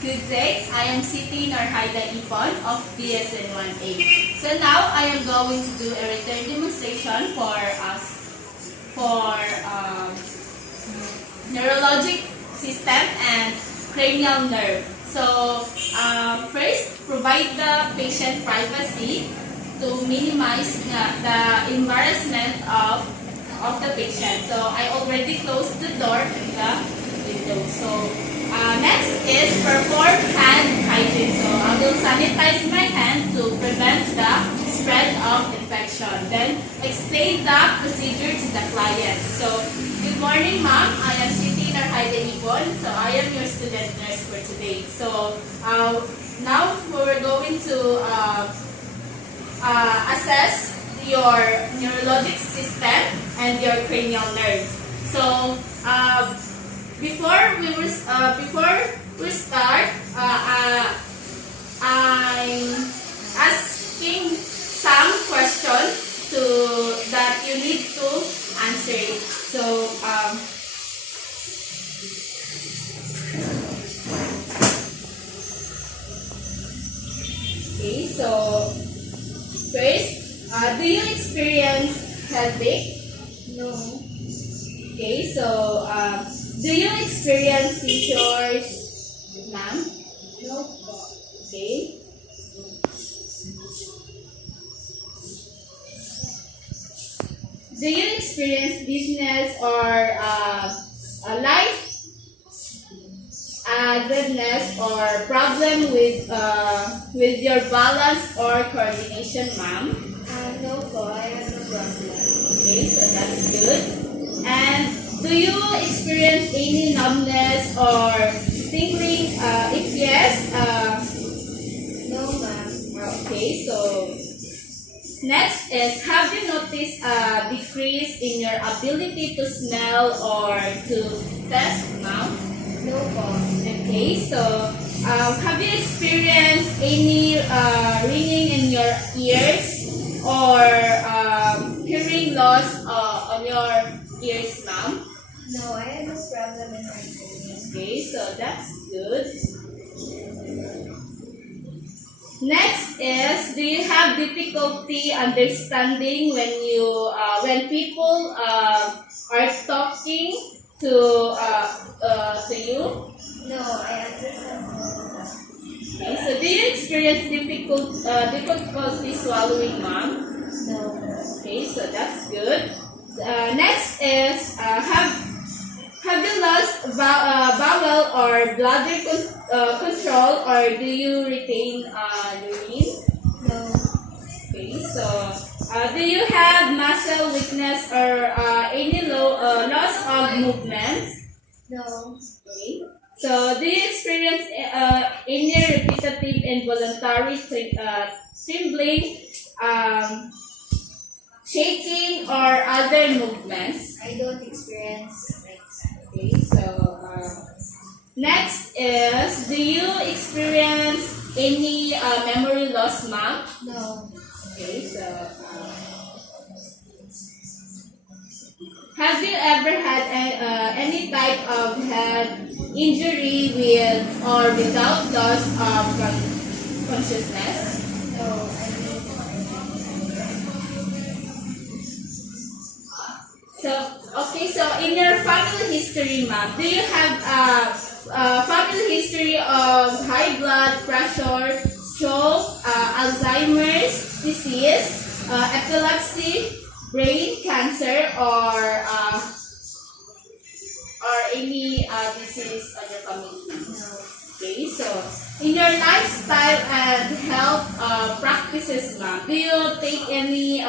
Good day, I am Sittie Norhaida Ipon of BSN 1A. So now I am going to do a return demonstration for us for neurologic system and cranial nerve. So first, provide the patient privacy to minimize the embarrassment of the patient. So I already closed the door and the window. So next is perform hand hygiene. So I will sanitize my hand to prevent the spread of infection. Then explain the procedure to the client. So good morning, ma'am. I am Sittie Norhaida Ipon. So I am your student nurse for today. So now we're going to assess your neurologic system and your cranial nerve. So before we start, I'm asking some questions that you need to answer it. So okay. So first, do you experience headache? No. Okay. So do you experience seizures, ma'am? No. Okay. Do you experience dizziness or lightheadedness or problem with your balance or coordination, ma'am? No po, I have no problem. Okay, so that's good. And do you experience any numbness or tingling? If yes, No, ma'am. okay, so next is, have you noticed a decrease in your ability to smell or to taste, ma'am? No po. Okay, so have you experienced any ringing in your ears or hearing loss on your ears, ma'am? No, I have no problem in my hearing. Okay, so that's good. Next is, do you have difficulty understanding when people are talking to you? No, I understand. Okay, so do you experience difficulty swallowing, ma'am? No. Okay, so that's good. Next is, have you lost bowel or bladder control, or do you retain urine? No. Okay, so do you have muscle weakness or any loss of movements? No. Okay. So do you experience any repetitive involuntary trembling, shaking, or other movements? I don't experience like that. Okay, so next is, do you experience any memory loss, ma'am? No. Okay, so have you ever had any type of head injury with or without loss of consciousness? No, I don't. So, okay, so in your family history, ma'am, do you have family history of high blood pressure, stroke, Alzheimer's disease, epilepsy, brain cancer, or any disease on your family? No. Okay, so in your lifestyle and health practices, ma'am, do you take any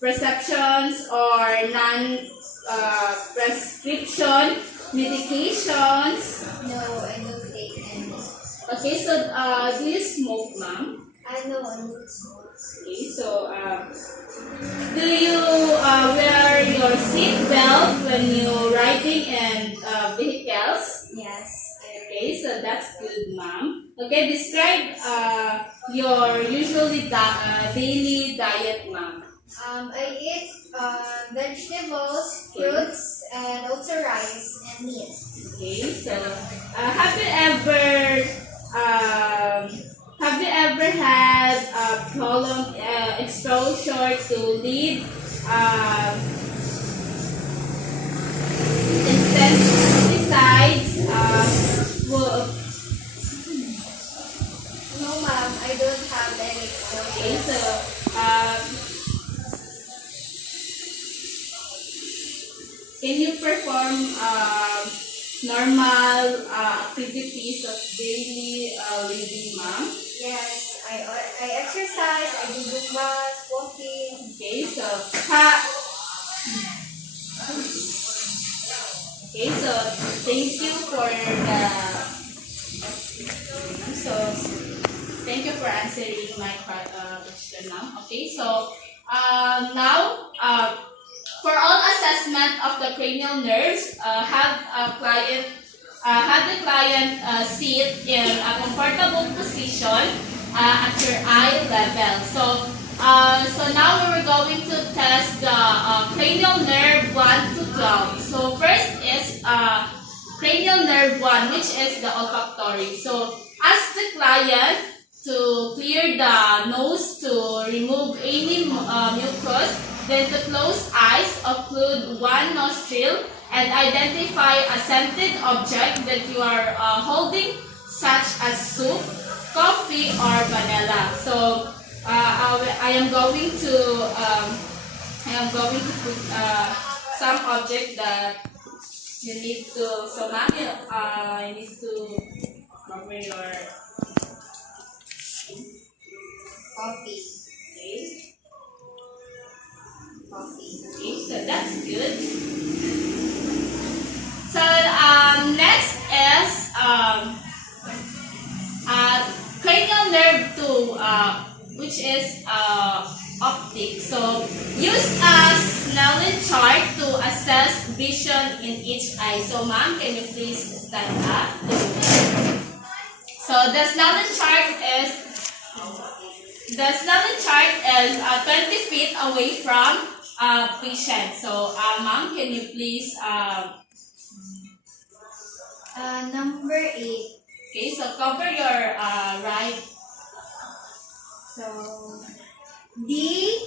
prescriptions or non-prescription medications? No, I don't take any. Okay, so do you smoke, ma'am? I know I don't smoke. Okay, so do you wear your seat belt when you're riding in vehicles? Yes. Okay, so that's good, ma'am. Okay, describe your usually daily diet, ma'am. I eat vegetables, fruits, and also rice and meat. Okay, so have you ever to lead insecticides. No, ma'am, I don't have any Okay, experience. so can you perform normal activities of daily living, ma'am? Yes, I exercise, I do zumba, walking. Okay, so thank you for the so thank you for answering my question now. Okay, so now for all assessment of the cranial nerves, have the client sit in a comfortable position at your eye level. So now we're going to test the cranial nerve 1 to 12. So first is cranial nerve 1, which is the olfactory. So ask the client to clear the nose to remove any mucus, then to close eyes, occlude one nostril, and identify a scented object that you are holding, such as soup, coffee, or vanilla. So I am going to put some object that you need to. So ma'am, you need to cover your Coffee. face. Coffee. Okay, so that's good. So next is cranial nerve 2, which is optic. So use a Snellen chart to assess vision in each eye. So ma'am, can you please stand up? So the Snellen chart is 20 feet away from patient. So ma'am, can you please Number 8. okay, so cover your right. So D,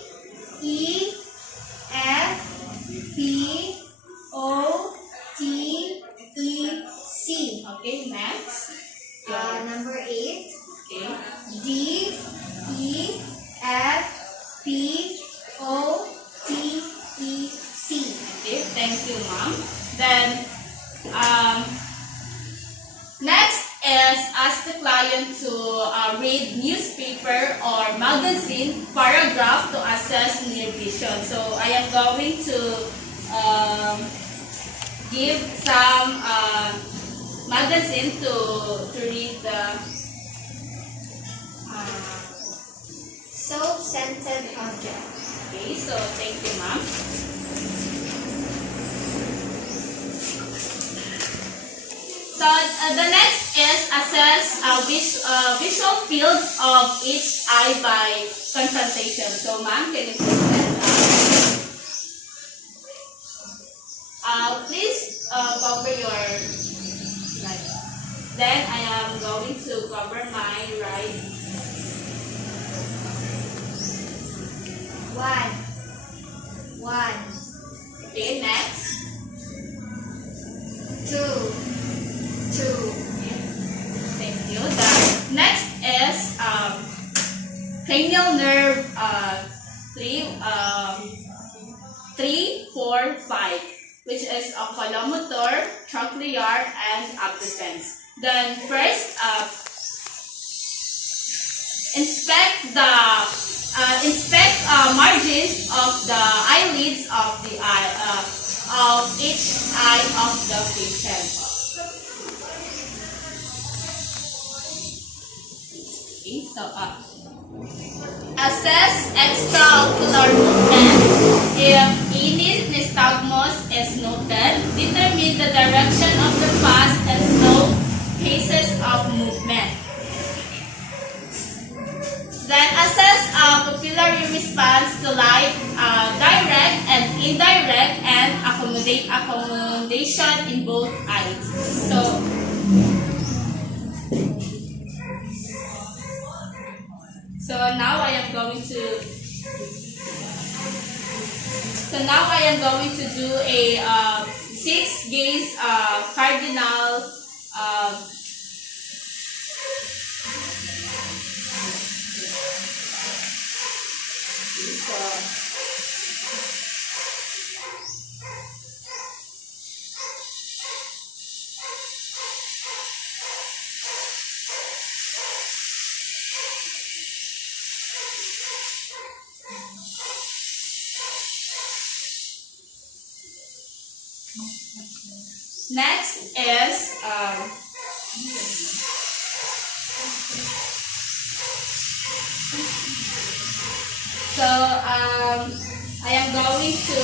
E, F, P, O, T, E, C. Okay, next. Number 8. Okay. D, E, F, P, O, T, E, C. Okay, thank you, ma'am. Then next is ask the client to read newspaper or magazine paragraph to assess near vision. So I am going to give some magazine to read the Soap-scented object. okay, so thank you, ma'am. So the next is assess visual fields of each eye by confrontation. So ma'am, can you please stand up? Please cover your right. Then I am going to cover my right. 1. Okay, next. 2. 2. Okay. Thank you. The next is cranial nerve 3, 4, 5, which is oculomotor, trochlear, and abducens. Then first, inspect margins of the eyelids of the eye of each eye of the patient. Okay, so assess extraocular movements. If any nystagmus is noted, determine the direction of the fast and slow paces of movement. Then assess pupillary response to light, direct and indirect, and accommodation in both eyes. So now I am going to So now I am going to do a 6 gaze cardinal next is I am going to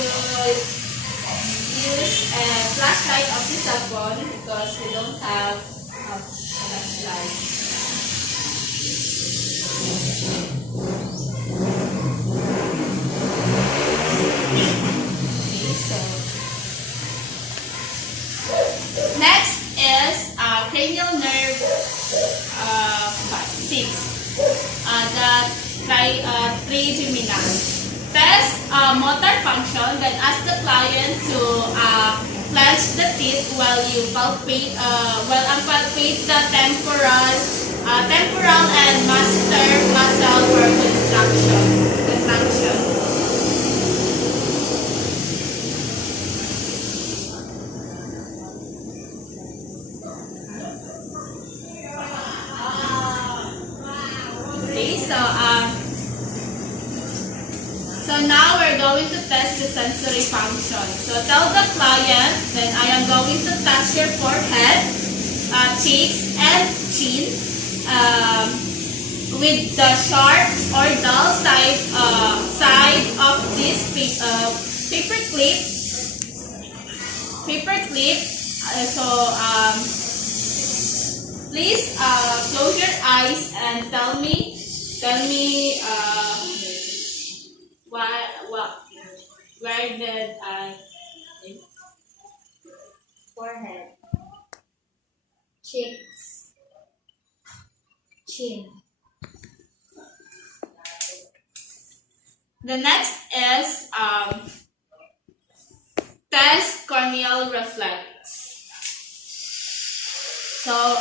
use a flashlight of the cell phone because we don't have a flashlight. Okay, so next is cranial nerve 6. The trigeminal. Test motor function, then ask the client to clench the teeth while you palpate the temporal and master muscle for contraction. Okay, so now we're going to test the sensory function. So tell the client that I am going to touch your forehead, cheeks, and chin with the sharp or dull side of this paper clip. Please close your eyes and tell me where did I Forehead. Cheeks. Chin. The next is test corneal reflex. So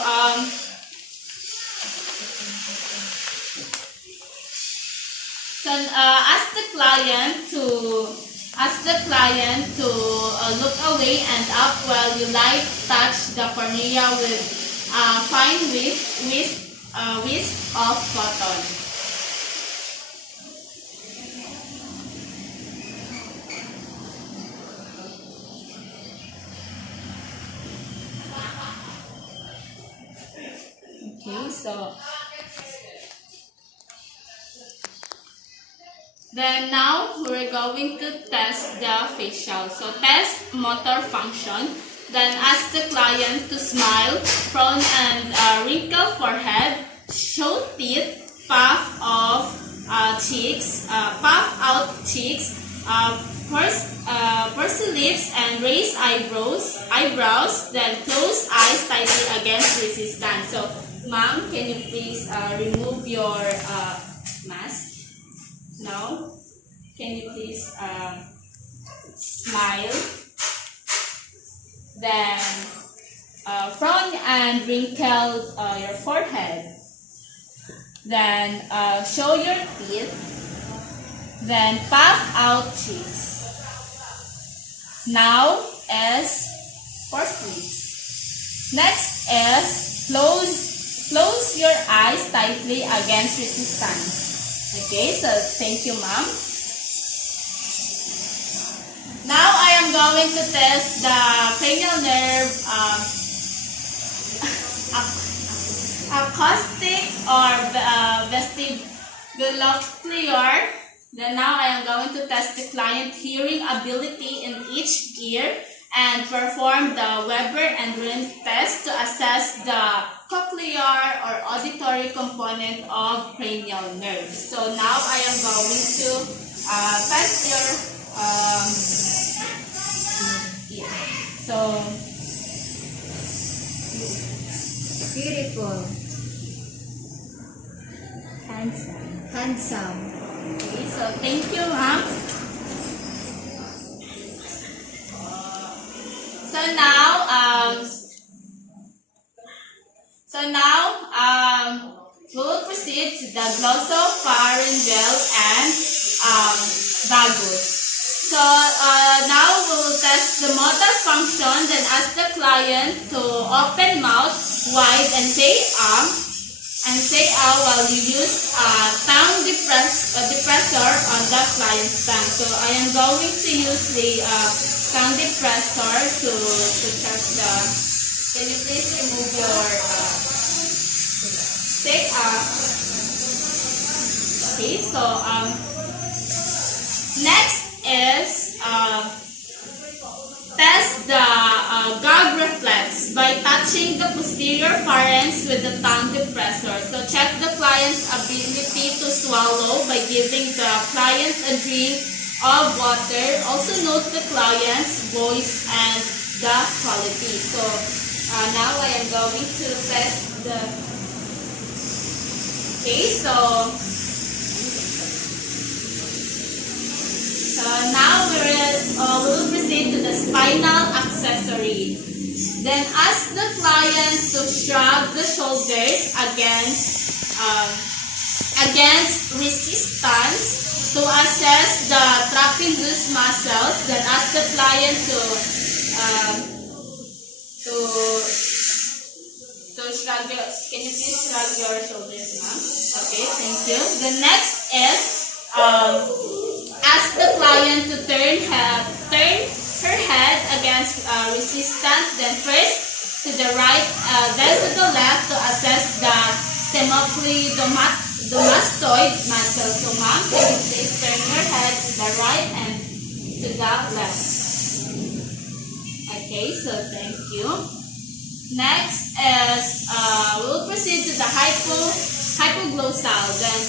ask the client to look away and up while you light touch the cornea with fine wisp of cotton. Okay, so then now we're going to test the facial. So test motor function. Then ask the client to smile, frown and wrinkle forehead, show teeth, puff out cheeks, pursy lips and raise eyebrows. Then close eyes tightly against resistance. So, ma'am, can you please remove your mask? Now, can you please smile? Then frown and wrinkle your forehead. Then show your teeth. Then puff out cheeks. Now is pursed lips. Next is close your eyes tightly against resistance. Okay, so thank you, ma'am. Now I am going to test the cranial nerve acoustic or vestibulocochlear. Then now I am going to test the client hearing ability in each ear and perform the Weber and Rin test to assess the cochlear or auditory component of cranial nerves. So now I am going to test your ear. So Beautiful. handsome. Handsome. Okay, so thank you, ma'am. we will proceed to the glossopharyngeal and vagus. So now we will test the motor function. Then ask the client to open mouth wide and say while you use tongue depressor on the client's tongue. So I am going to use the tongue depressor to test the. Can you please remove your say okay, so next is test the gag reflex by touching the posterior pharynx with the tongue depressor. So check the client's ability to swallow by giving the client a drink of water. Also note the client's voice and the quality. So now I am going to test the. Okay, so now we will proceed to the spinal accessory. Then ask the client to shrug the shoulders against resistance to assess the trapezius muscles. Then ask the client to shrug your. Can you please shrug your shoulders, ma'am? Okay, thank you. The next is ask the client to turn her head against resistance. Then first to the right, then to the left to assess the stomatoid muscle. So, ma'am, can you please turn your head to the right and to the left? Okay, so thank you. Next is we'll proceed to the hypoglossal. Then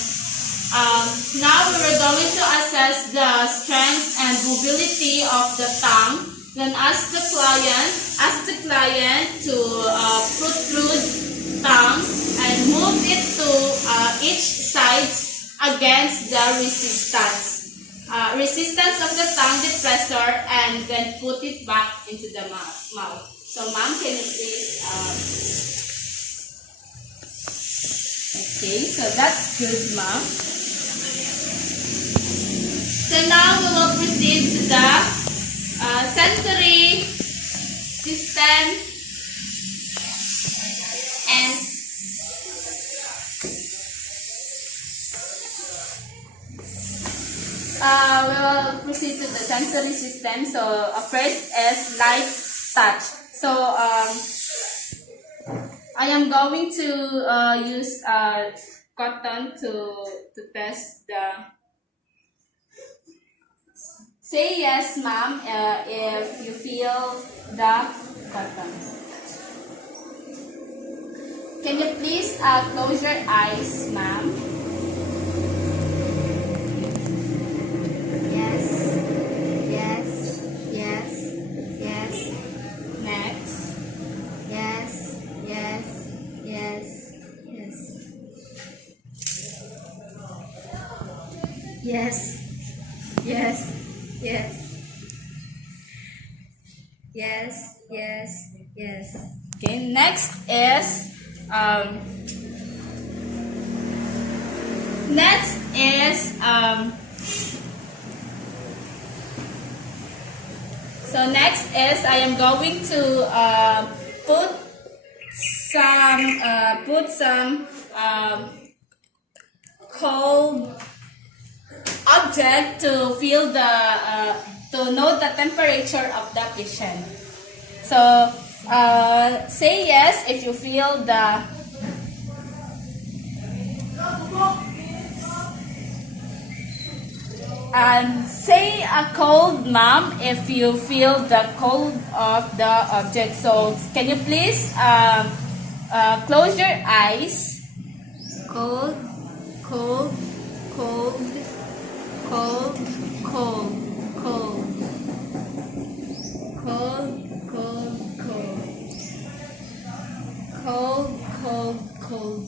now we are going to assess the strength and mobility of the tongue. Then ask the client to protrude tongue and move it to each side against the resistance of the tongue depressor, and then put it back into the mouth. So, ma'am, can you please? Okay, so that's good, ma'am. So now we will proceed to the sensory system and we will proceed to the sensory system. So first is light touch. So I am going to use cotton to test the. Say yes, ma'am, if you feel the cotton. Can you please close your eyes, ma'am? Yes, yes, yes, yes. Next. Yes, yes, yes, yes. Yes, yes. Yes. Yes, yes, yes. Okay, next is I am going to put some cold object to feel to know the temperature of the patient. So say yes if you feel the and say a cold, ma'am, if you feel the cold of the object. So can you please close your eyes? Cold, cold, cold, cold, cold, cold, cold, cold, cold, cold, cold, cold.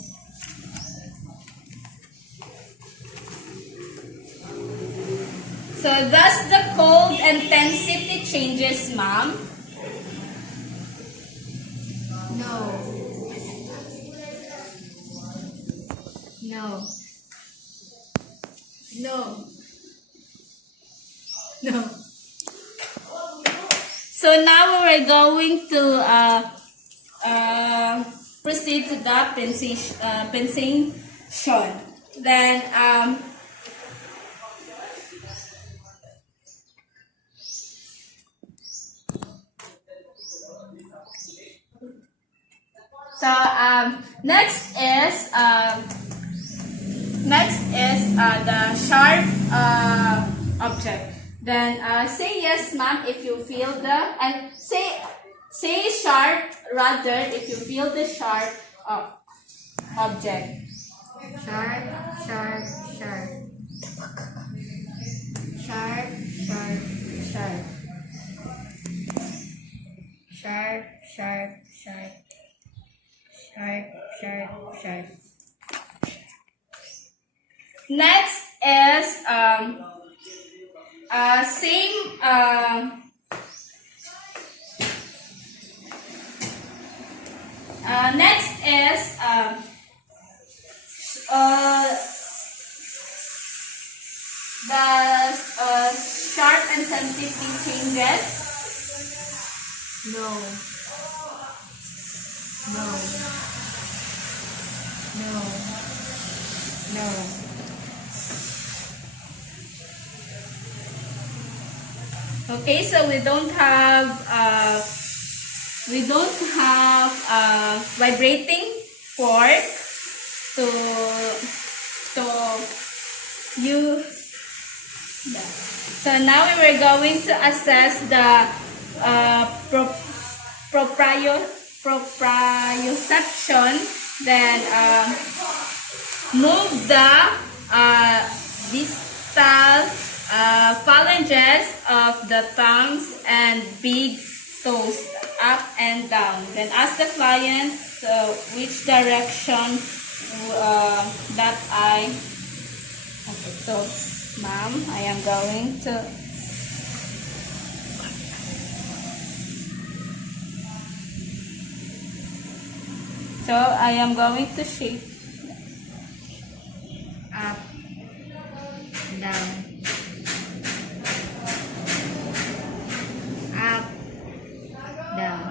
So thus the cold intensity changes, ma'am. No. No. No. No. So now we're going to proceed to the pensation. Then next is the sharp object. Then say yes, ma'am, if you feel the and say sharp rather if you feel the sharp object. Sharp, sharp, sharp. Sharp, sharp, sharp. Sharp, sharp, sharp. Sharp, sharp, sharp. Next is same next is the sharp and sensitivity changes. No. No. No. No. Okay, so we don't have vibrating fork to use. So now we were going to assess the proprioception. Then move the distal phalanges of the thumbs and big toes up and down. Then ask the client which direction that I. Okay, so ma'am, I am going to. So I am going to shape Up. Down. Up. Down.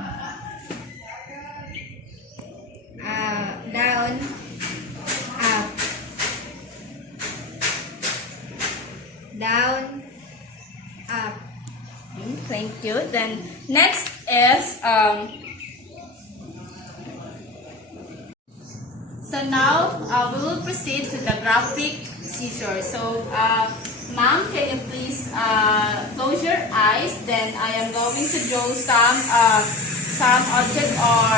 Down. Up. Down. Up. Thank you. Then next is so now we will proceed to the graphic seizure. So ma'am, can you please close your eyes? Then I am going to draw some object or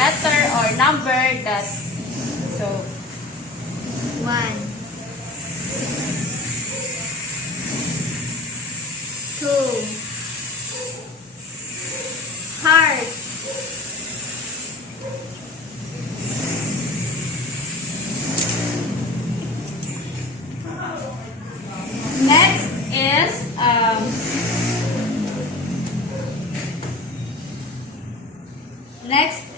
letter or number that so 1, 2, heart,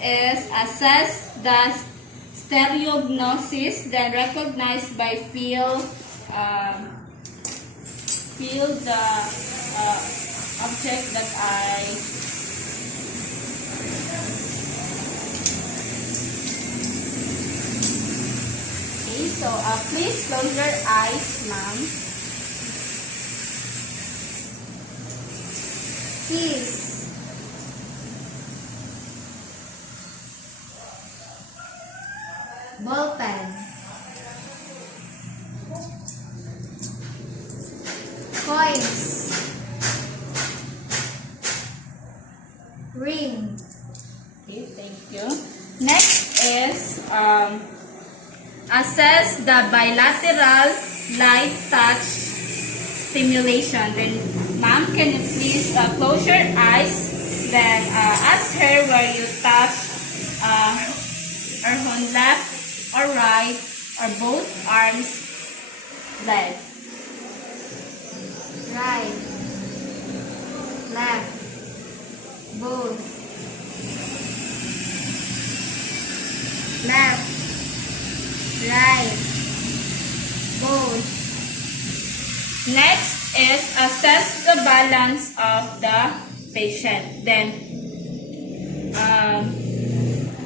'Is assess the stereognosis, then recognize by feel the object that I okay. So please close your eyes, ma'am. kiss, ball pen, coins, ring, Okay, thank you. Next is assess the bilateral light touch stimulation. Then, ma'am, can you please close your eyes? Then ask her where you touch her on left or right or both arms, leg. right, left, both, left, right, both. Next is assess the balance of the patient. Then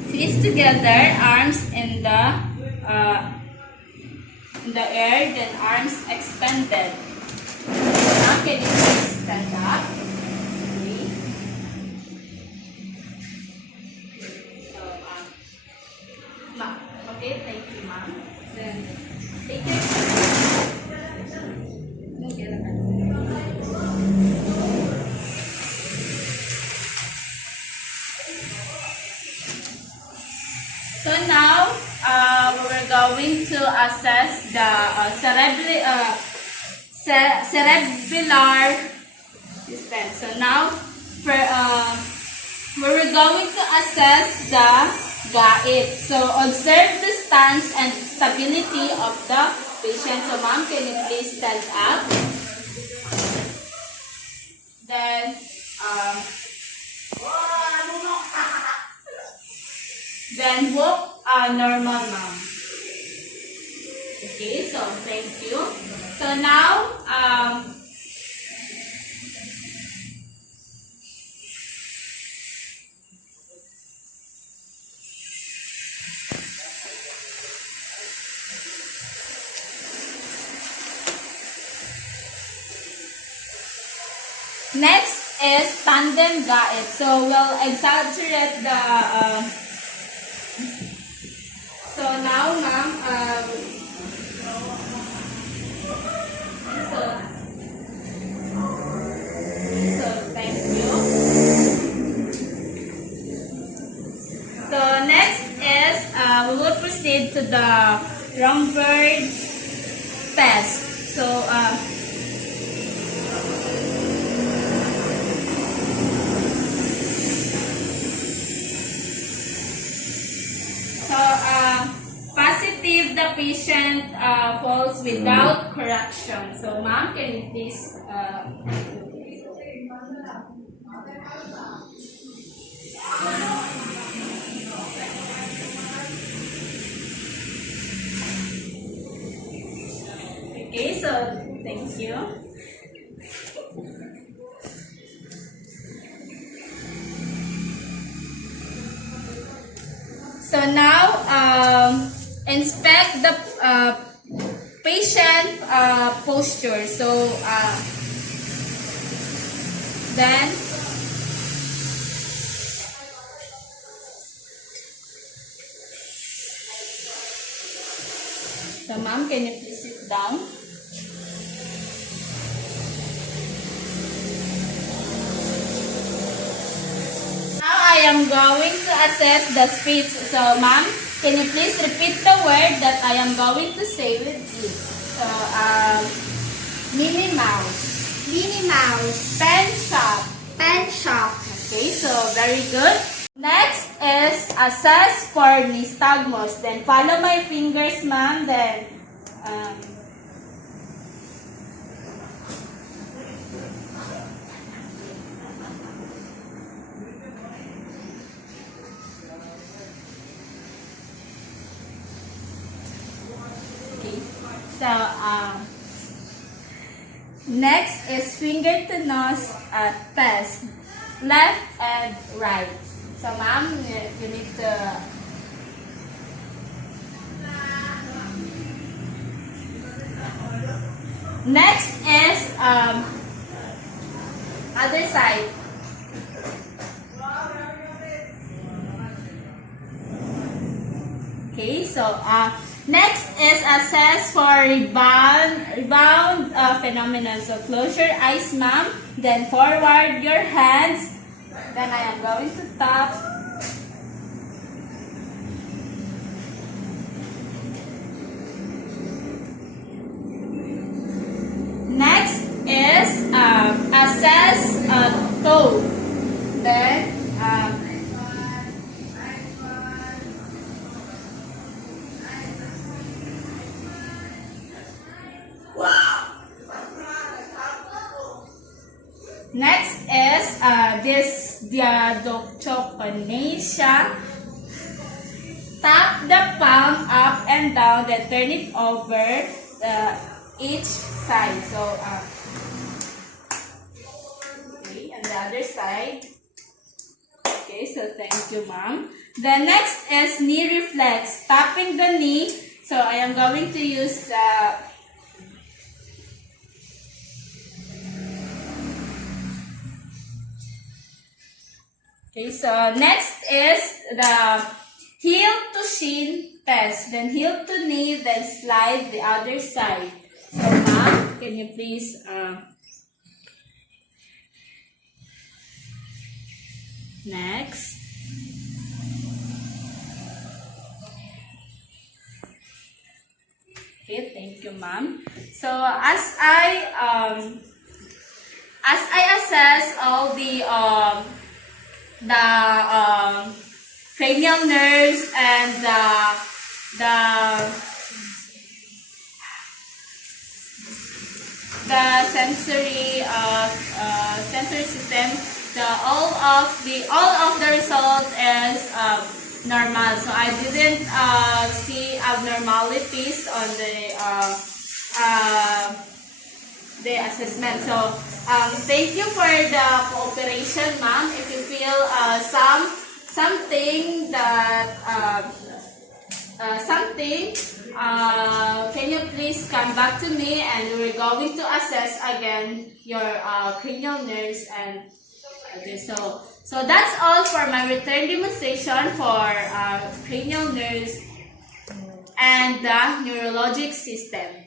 squeeze together, arms in the air, then arms extended. Now can you please stand up? Okay. So, okay, thank you, ma'am. Then take your So now, we're going to assess the cerebellar system. So now, we're going to assess the gait. So observe the stance and stability of the patient. So ma'am, can you please stand up? Then, then walk normal, ma'am. Okay, so thank you. So now, next is tandem gait. So we'll exaggerate the. So now, ma'am, so thank you. So next is we will proceed to the Romberg test. So positive, the patient falls without correction. So, ma'am, can you please okay, so thank you. So now, inspect the patient posture. So then, so ma'am, can you please sit down? I am going to assess the speech. So, ma'am, can you please repeat the word that I am going to say with you? So, Minnie Mouse. Minnie Mouse. Pen shop. Pen shop. Okay, so very good. Next is assess for nystagmus. Then follow my fingers, ma'am. Then, so, next is finger to nose test, left and right. So, ma'am, you need to. Next is other side. Okay, so next is assess for rebound phenomenon. So close your eyes, ma'am. Then forward your hands. Then I am going to tap. Next is assess toe. Then next is this diadochoconasia tap the palm up and down, then turn it over each side. So, okay, and the other side. Okay, so thank you, ma'am. The next is knee reflex, tapping the knee. So I am going to use okay, so next is the heel to shin test. Then heel to knee, then slide the other side. So ma'am, can you please next. Okay, thank you, ma'am. So as I assess all the cranial nerves and the sensory system, all of the result is normal. So I didn't see abnormalities on the assessment. So thank you for the cooperation, ma'am. If you feel something can you please come back to me, and we're going to assess again your cranial nerves. And okay, so that's all for my return demonstration for cranial nerves and the neurologic system.